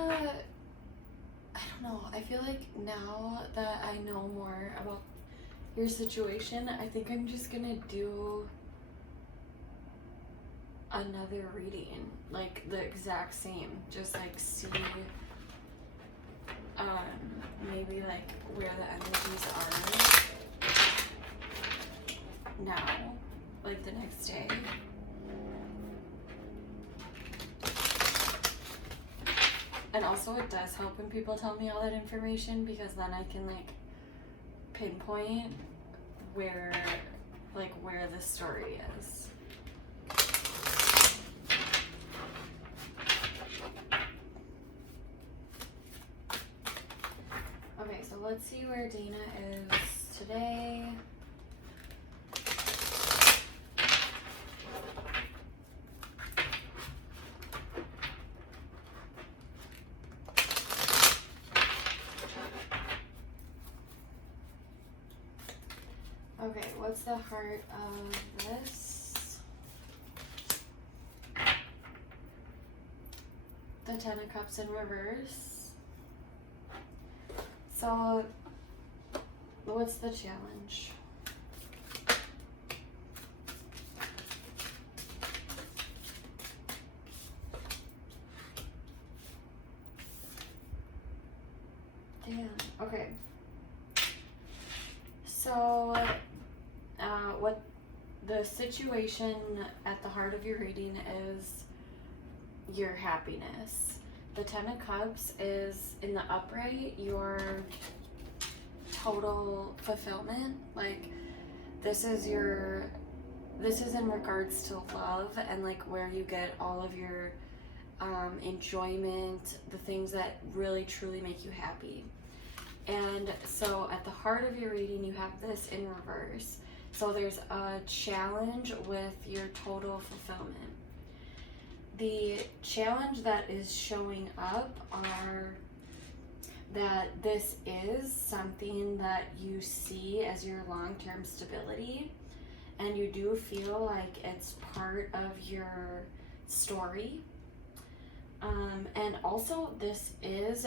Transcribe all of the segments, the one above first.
I don't know, I feel like now that I know more about your situation, I think I'm just gonna do another reading, like the exact same, just like see maybe like where the energies are now, like the next day. And also it does help when people tell me all that information, because then I can like pinpoint where the story is. Okay, so let's see where Dana is today. Okay, what's the heart of this? The Ten of Cups in reverse. So, what's the challenge? Damn, okay. So, what the situation at the heart of your reading is your happiness. The Ten of Cups is in the upright, your total fulfillment. Like, this is in regards to love and like where you get all of your enjoyment, the things that really truly make you happy. And so at the heart of your reading, you have this in reverse. So there's a challenge with your total fulfillment. The challenge that is showing up are that this is something that you see as your long-term stability, and you do feel like it's part of your story. And also this is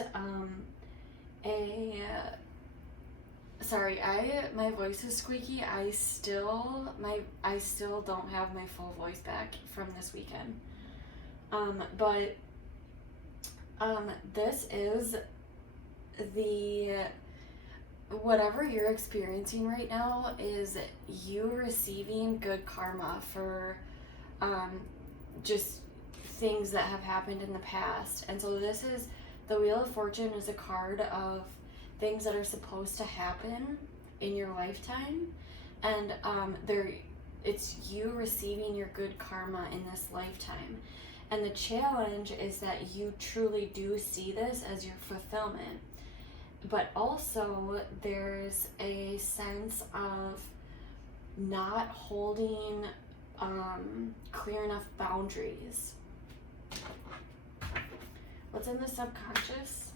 my voice is squeaky. I still don't have my full voice back from this weekend. But this is whatever you're experiencing right now is you receiving good karma for just things that have happened in the past. And so this is the Wheel of Fortune is a card of things that are supposed to happen in your lifetime, and it's you receiving your good karma in this lifetime. And the challenge is that you truly do see this as your fulfillment, but also there's a sense of not holding clear enough boundaries. What's in the subconscious?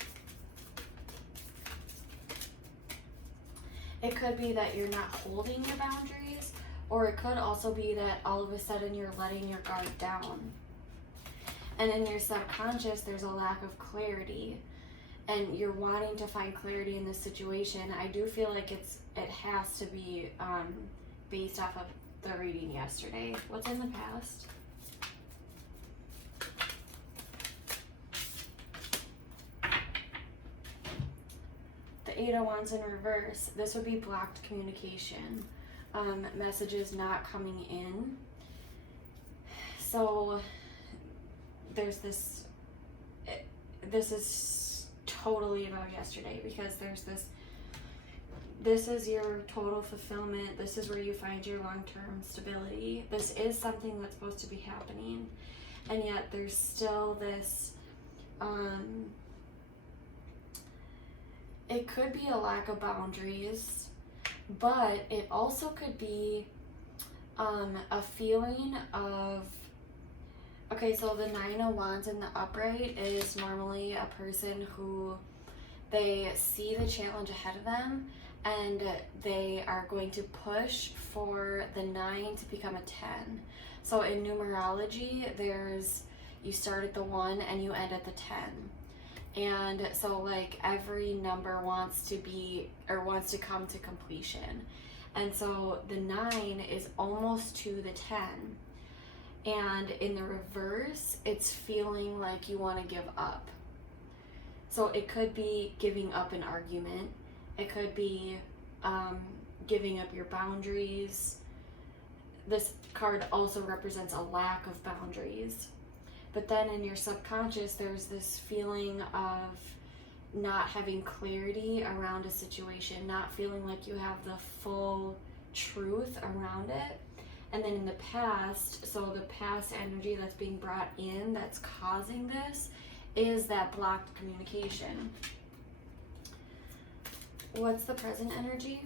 It could be that you're not holding your boundaries, or it could also be that all of a sudden you're letting your guard down. And in your subconscious, there's a lack of clarity, and you're wanting to find clarity in this situation. I do feel like it has to be based off of the reading yesterday. What's in the past? The Eight of Wands in reverse. This would be blocked communication, messages not coming in. So there's this is totally about yesterday, because there's this is your total fulfillment. This is where you find your long-term stability. This is something that's supposed to be happening, and yet there's still this it could be a lack of boundaries, but it also could be a feeling of, okay, so the Nine of Wands in the upright is normally a person who they see the challenge ahead of them, and they are going to push for the 9 to become a 10. So in numerology, you start at the 1 and you end at the 10. And so like every number wants to come to completion. And so the 9 is almost to the 10. And in the reverse, it's feeling like you want to give up. So it could be giving up an argument. It could be giving up your boundaries. This card also represents a lack of boundaries. But then in your subconscious, there's this feeling of not having clarity around a situation, not feeling like you have the full truth around it. And then in the past, so the past energy that's being brought in that's causing this is that blocked communication. What's the present energy?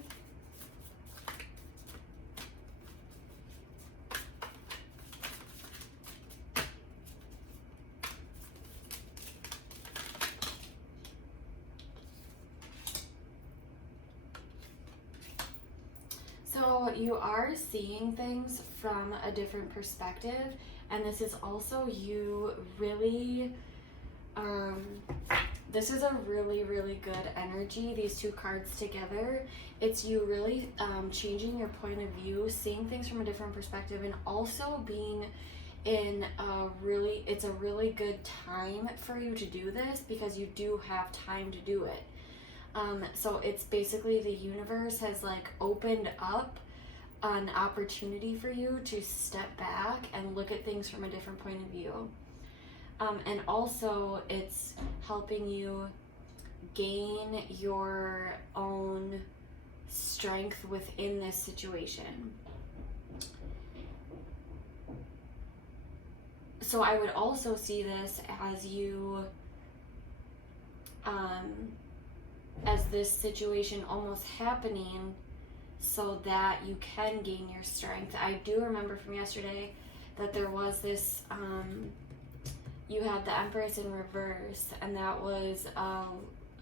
So you are seeing things from a different perspective, and this is also you really, this is a really, really good energy, these two cards together. It's you really changing your point of view, seeing things from a different perspective, and also being in it's a really good time for you to do this because you do have time to do it. So it's basically the universe has like opened up an opportunity for you to step back and look at things from a different point of view. And also it's helping you gain your own strength within this situation. So I would also see this as you, as this situation almost happening so that you can gain your strength. I do remember from yesterday that there was this, you had the Empress in reverse, and that was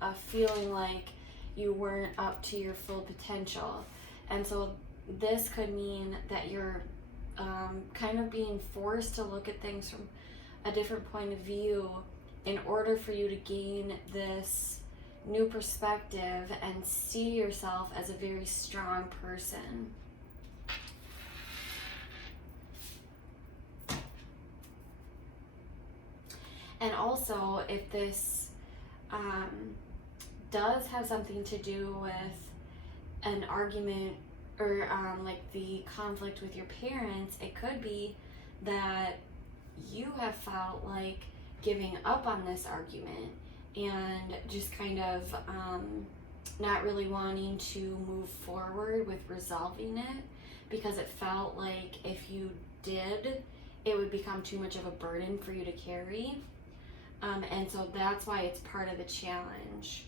a feeling like you weren't up to your full potential. And so this could mean that you're kind of being forced to look at things from a different point of view in order for you to gain this new perspective and see yourself as a very strong person. And also, if this does have something to do with an argument or like the conflict with your parents, it could be that you have felt like giving up on this argument and just kind of not really wanting to move forward with resolving it because it felt like if you did, it would become too much of a burden for you to carry. And so that's why it's part of the challenge.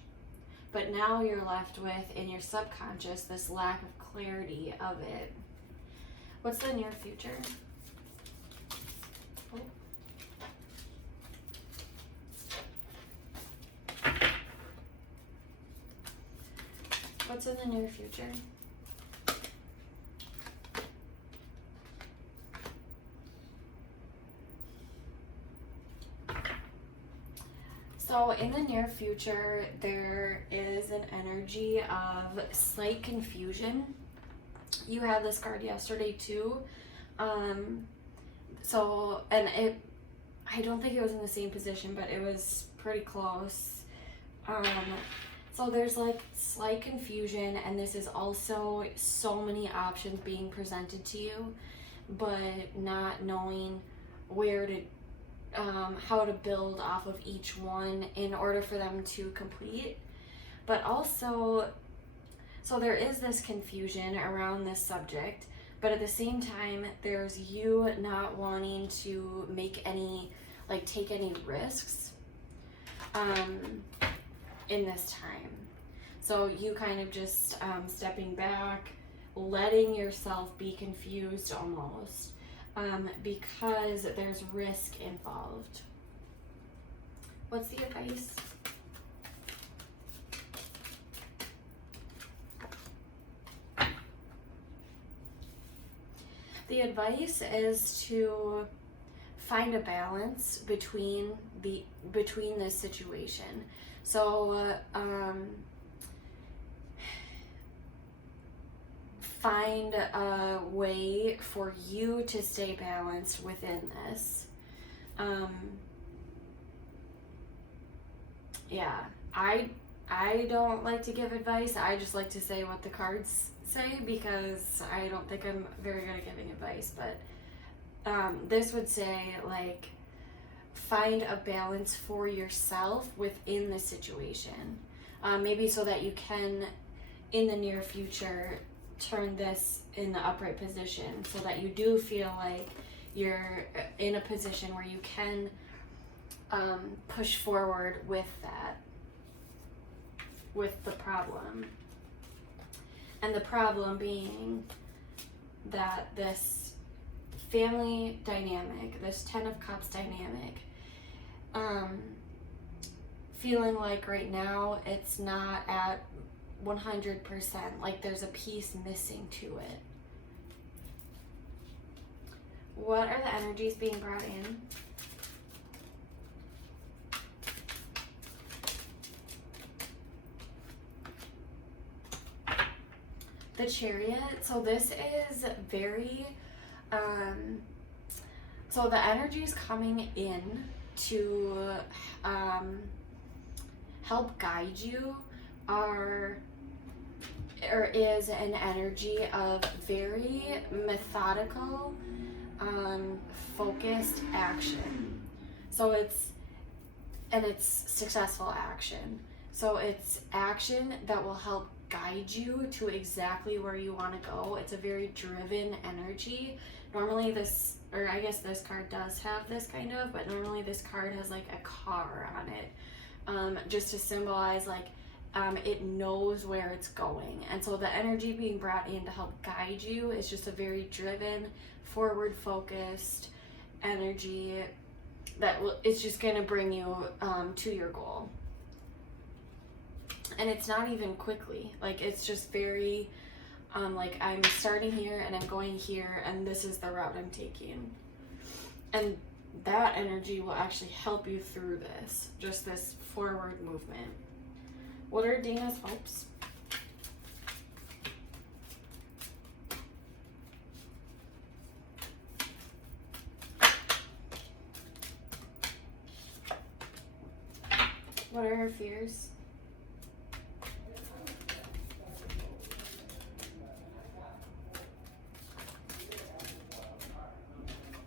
But now you're left with, in your subconscious, this lack of clarity of it. What's the near future? Oh. What's in the near future? So in the near future, there is an energy of slight confusion. You had this card yesterday too. I don't think it was in the same position, but it was pretty close. So there's like slight confusion, and this is also so many options being presented to you, but not knowing where to how to build off of each one in order for them to complete. But also, so there is this confusion around this subject, but at the same time, there's you not wanting to make any, like take any risks in this time. So you kind of just stepping back, letting yourself be confused almost. Because there's risk involved. What's the advice? The advice is to find a balance between this situation. So find a way for you to stay balanced within this. Yeah, I don't like to give advice. I just like to say what the cards say, because I don't think I'm very good at giving advice. But this would say, like, find a balance for yourself within the situation. Maybe so that you can, in the near future, turn this in the upright position, so that you do feel like you're in a position where you can push forward with the problem. And the problem being that this family dynamic, this 10 of Cups dynamic, feeling like right now it's not at 100%, like there's a piece missing to it. What are the energies being brought in? The Chariot. So this is very, so the energies coming in to help guide you is an energy of very methodical, focused action. So it's successful action. So it's action that will help guide you to exactly where you want to go. It's a very driven energy. Normally this, or I guess this card does have this kind of, but normally this card has like a car on it, just to symbolize like it knows where it's going. And so the energy being brought in to help guide you is just a very driven, forward focused energy that it's just going to bring you to your goal. And it's not even quickly, like it's just very like I'm starting here and I'm going here and this is the route I'm taking. And that energy will actually help you through this, just this forward movement. What are Dina's hopes? What are her fears?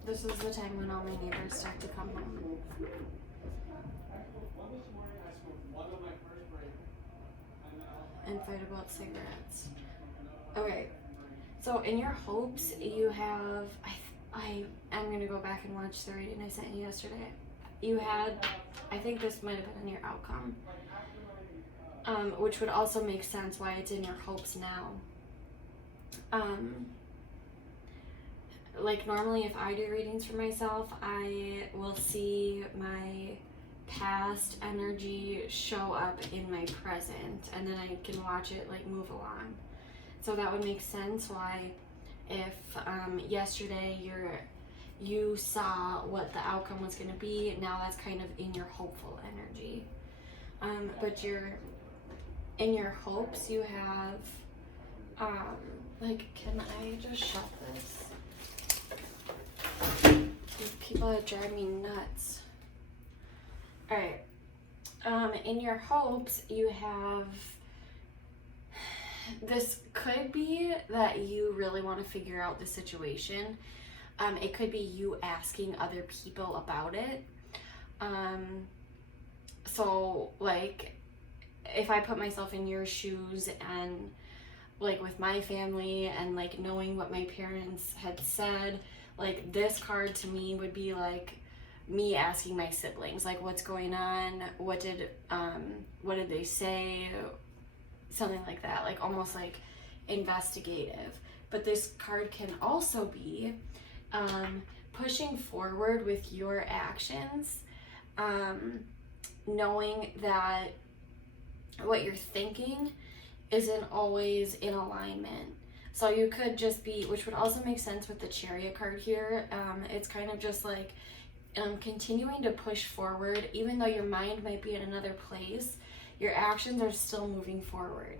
This is the time when all my neighbors start to come home and fight about cigarettes. Okay, so in your hopes, you have, I'm gonna go back and watch the reading I sent you yesterday. You had, I think this might have been in your outcome, which would also make sense why it's in your hopes now. Like normally if I do readings for myself, I will see my past energy show up in my present, and then I can watch it like move along. So that would make sense why if yesterday you saw what the outcome was going to be, now that's kind of in your hopeful energy. But in your hopes you have like, can I just shut this? These people that drive me nuts. Alright. In your hopes, you have, this could be that you really want to figure out the situation. It could be you asking other people about it. So, like, if I put myself in your shoes and, like, with my family and, like, knowing what my parents had said, like, this card to me would be, like, me asking my siblings, like, what's going on, what did they say, something like that, like, almost, like, investigative. But this card can also be pushing forward with your actions, knowing that what you're thinking isn't always in alignment. So you could just be, which would also make sense with the Chariot card here. It's kind of just like continuing to push forward, even though your mind might be in another place, your actions are still moving forward.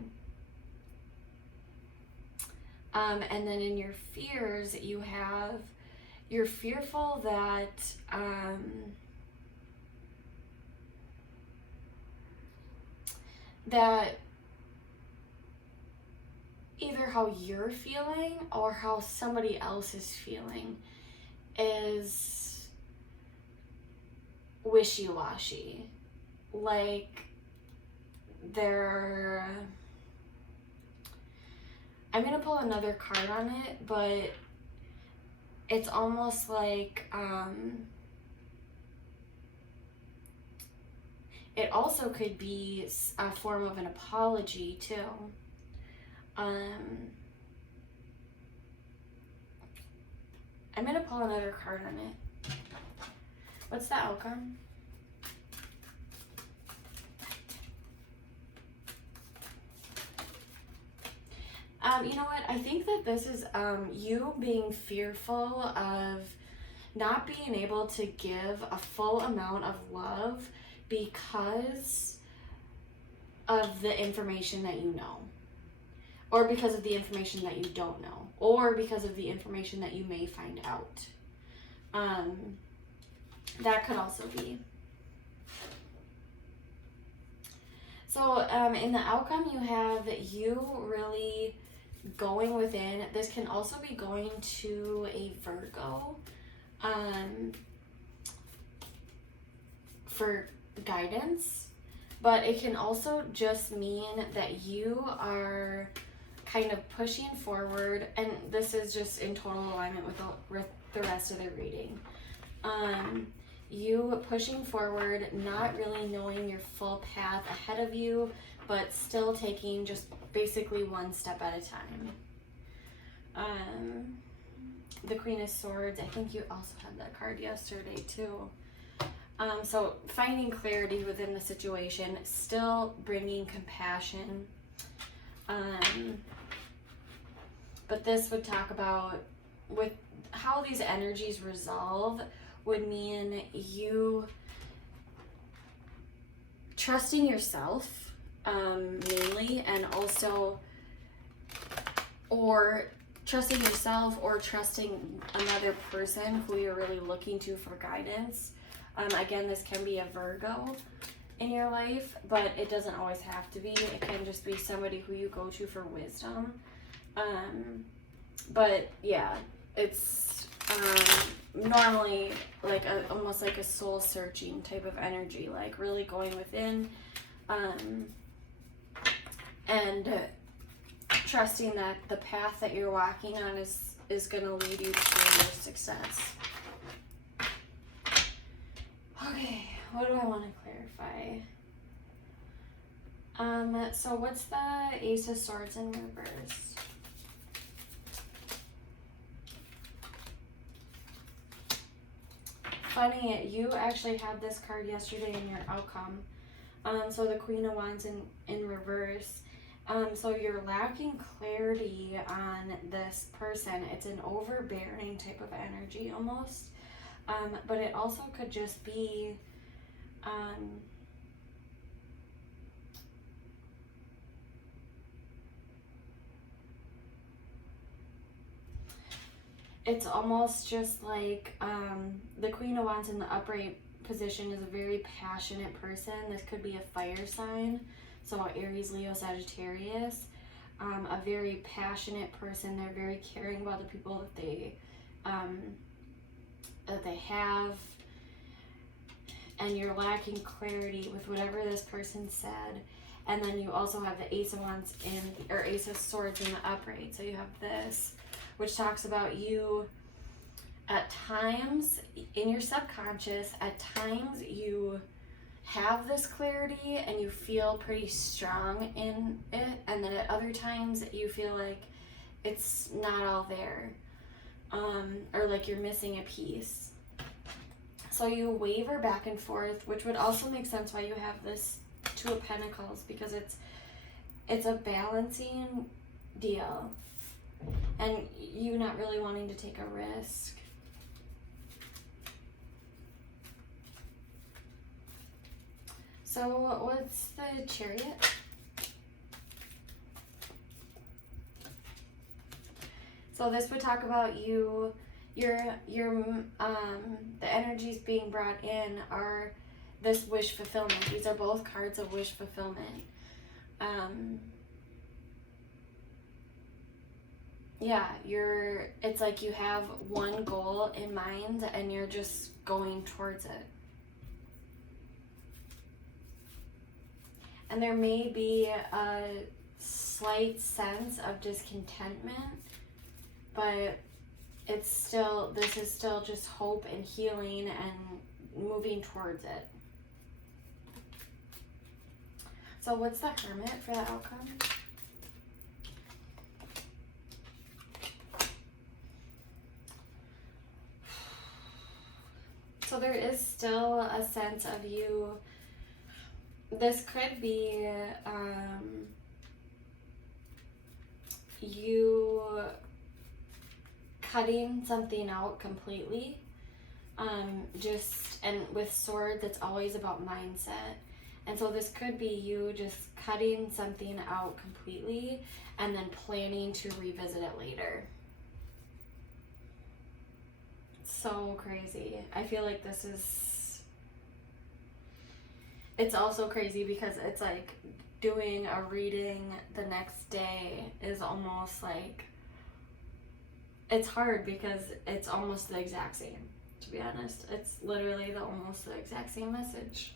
And then in your fears, you're fearful that that either how you're feeling or how somebody else is feeling is wishy-washy. Like I'm going to pull another card on it, but it's almost like it also could be a form of an apology too. I'm going to pull another card on it. What's the outcome? You know what? I think that this is you being fearful of not being able to give a full amount of love because of the information that you know, or because of the information that you don't know, or because of the information that you may find out. That could also be. So in the outcome, you have you really going within. This can also be going to a Virgo for guidance, but it can also just mean that you are kind of pushing forward, and this is just in total alignment with the rest of the reading. You pushing forward, not really knowing your full path ahead of you, but still taking just basically one step at a time. The Queen of Swords, I think you also had that card yesterday too. So finding clarity within the situation, still bringing compassion. But this would talk about with how these energies resolve would mean you trusting yourself mainly, and also or trusting yourself or trusting another person who you're really looking to for guidance. Again, this can be a Virgo in your life, but it doesn't always have to be. It can just be somebody who you go to for wisdom. But yeah, it's normally like almost like a soul searching type of energy, like really going within and trusting that the path that you're walking on is going to lead you to your success. Okay, what do I want to clarify? So what's the Ace of Swords in reverse? Funny, you actually had this card yesterday in your outcome. So the Queen of Wands in reverse. So you're lacking clarity on this person. It's an overbearing type of energy almost. But it also could just be it's almost just like the Queen of Wands in the upright position is a very passionate person. This could be a fire sign, so Aries, Leo, Sagittarius. A very passionate person. They're very caring about the people that they have, and you're lacking clarity with whatever this person said. And then you also have the Ace of Wands or Ace of Swords in the upright. So you have this, which talks about you at times in your subconscious, at times you have this clarity and you feel pretty strong in it, and then at other times you feel like it's not all there, or like you're missing a piece. So you waver back and forth, which would also make sense why you have this Two of Pentacles, because it's a balancing deal. and you not really wanting to take a risk. So what's the Chariot? So this would talk about you, the energies being brought in are this wish fulfillment. These are both cards of wish fulfillment. Yeah, it's like you have one goal in mind and you're just going towards it. And there may be a slight sense of discontentment, but this is still just hope and healing and moving towards it. So what's the Hermit for the outcome? So there is still a sense of you. This could be you cutting something out completely. And with Swords, it's always about mindset. And so this could be you just cutting something out completely and then planning to revisit it later. So crazy. I feel like it's also crazy because it's like doing a reading the next day is almost like, it's hard because it's almost the exact same, to be honest. It's literally almost the exact same message.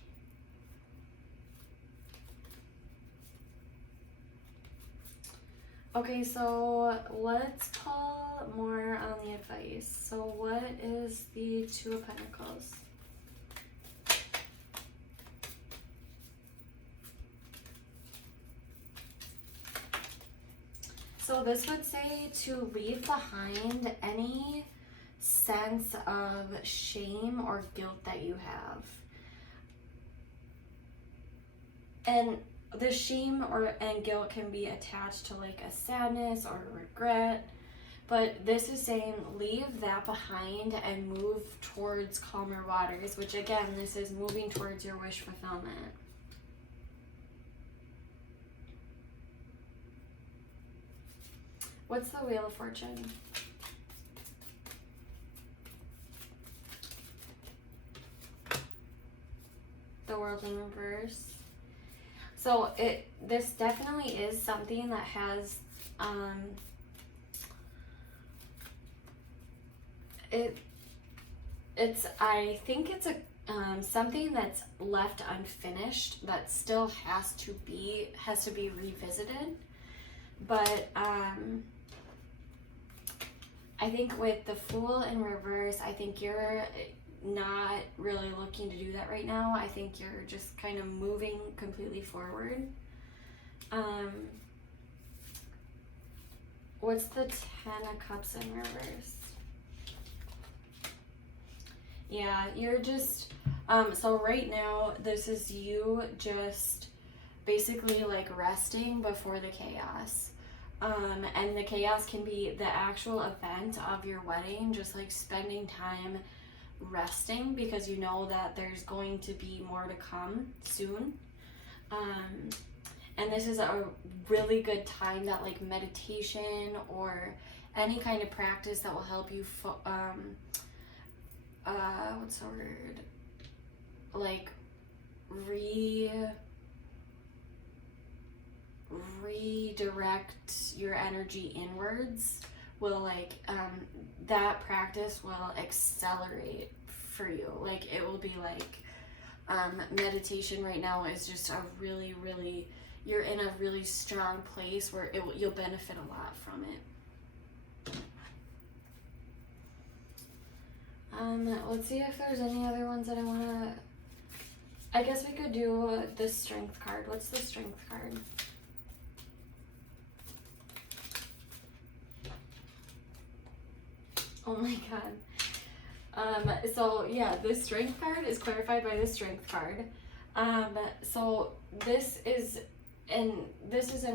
Okay, so let's pull more on the advice. So what is the Two of Pentacles? So this would say to leave behind any sense of shame or guilt that you have. And the shame and guilt can be attached to like a sadness or a regret, but this is saying leave that behind and move towards calmer waters, which again, this is moving towards your wish fulfillment. What's the Wheel of Fortune? The World in Reverse. So this definitely is something that has I think it's a something that's left unfinished that still has to be revisited. But I think with the Fool in reverse, I think you're not really looking to do that right now. I think you're just kind of moving completely forward. What's the Ten of Cups in reverse? Yeah, you're just, so right now, this is you just basically like resting before the chaos. And the chaos can be the actual event of your wedding, just like spending time resting because you know that there's going to be more to come soon. And this is a really good time that like meditation or any kind of practice that will help you what's the word? Like redirect your energy inwards will like that practice will accelerate for you. Like it will be like meditation right now is just a really you're in a really strong place where you'll benefit a lot from it. Let's see if there's any other ones that I guess we could do the Strength card. What's the Strength card? Oh my god. So yeah, the Strength card is clarified by the Strength card. So this is in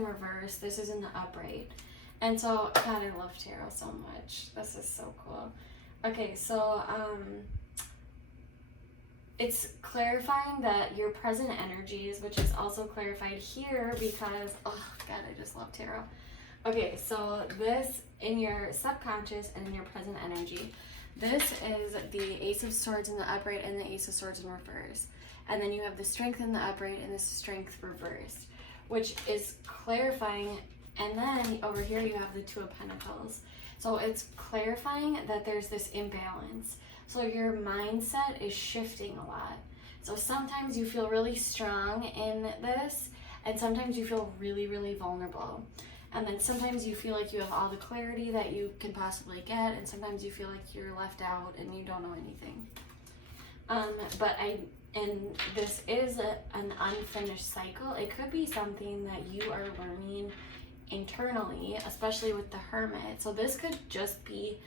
reverse, this is in the upright. And so, God, I love tarot so much. This is so cool. Okay, so it's clarifying that your present energies, which is also clarified here because, oh God, I just love tarot. Okay, so this in your subconscious and in your present energy, this is the Ace of Swords in the upright and the Ace of Swords in reverse. And then you have the Strength in the upright and the Strength reversed, which is clarifying. And then over here you have the Two of Pentacles. So it's clarifying that there's this imbalance. So your mindset is shifting a lot. So sometimes you feel really strong in this, and sometimes you feel really, really vulnerable. And then sometimes you feel like you have all the clarity that you can possibly get, and sometimes you feel like you're left out and you don't know anything. And this is an unfinished cycle. It could be something that you are learning internally, especially with the Hermit. So this could just be,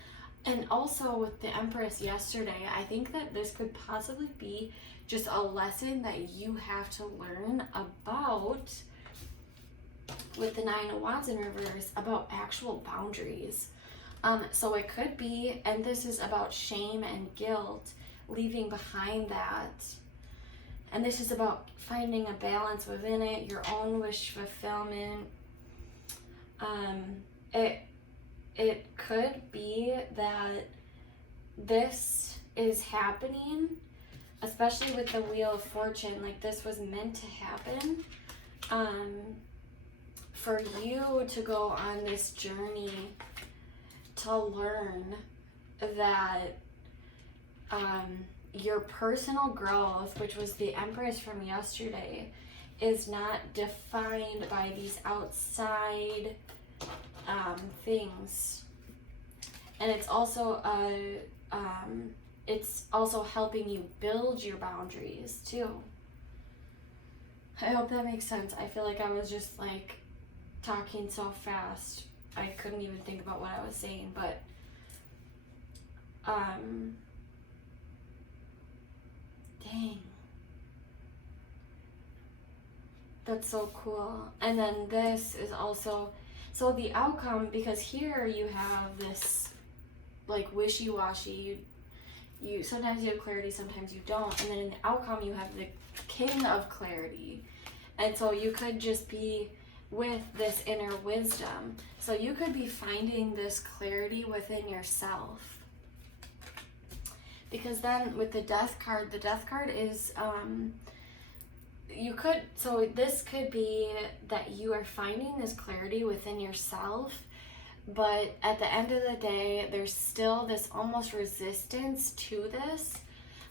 and also with the Empress yesterday, I think that this could possibly be just a lesson that you have to learn about, with the Nine of Wands in reverse, about actual boundaries. So it could be, and this is about shame and guilt, leaving behind that. And this is about finding a balance within it, your own wish fulfillment. It could be that this is happening, especially with the Wheel of Fortune, like this was meant to happen, for you to go on this journey to learn that your personal growth, which was the Empress from yesterday, is not defined by these outside things. And it's also helping you build your boundaries too. I hope that makes sense. I feel like I was just like talking so fast I couldn't even think about what I was saying, but dang, that's so cool. And then this is also, so the outcome, because here you have this like wishy-washy, you sometimes you have clarity, sometimes you don't, and then in the outcome you have the King of Clarity. And so you could just be with this inner wisdom. So you could be finding this clarity within yourself. Because then with the Death card is so this could be that you are finding this clarity within yourself, but at the end of the day there's still this almost resistance to this.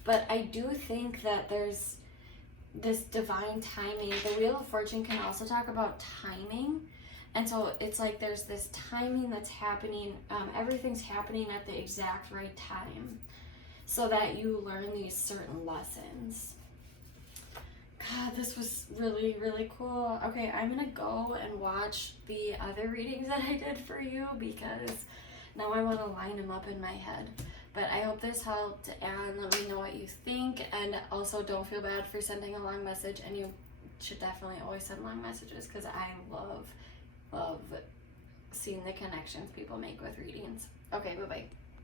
But I do think that there's this divine timing. The Wheel of Fortune can also talk about timing, and so it's like there's this timing that's happening. Everything's happening at the exact right time so that you learn these certain lessons. God, this was really, really cool. Okay, I'm gonna go and watch the other readings that I did for you because now I want to line them up in my head. But I hope this helped, and let me know what you think. And also, don't feel bad for sending a long message, and you should definitely always send long messages because I love seeing the connections people make with readings. Okay, bye-bye.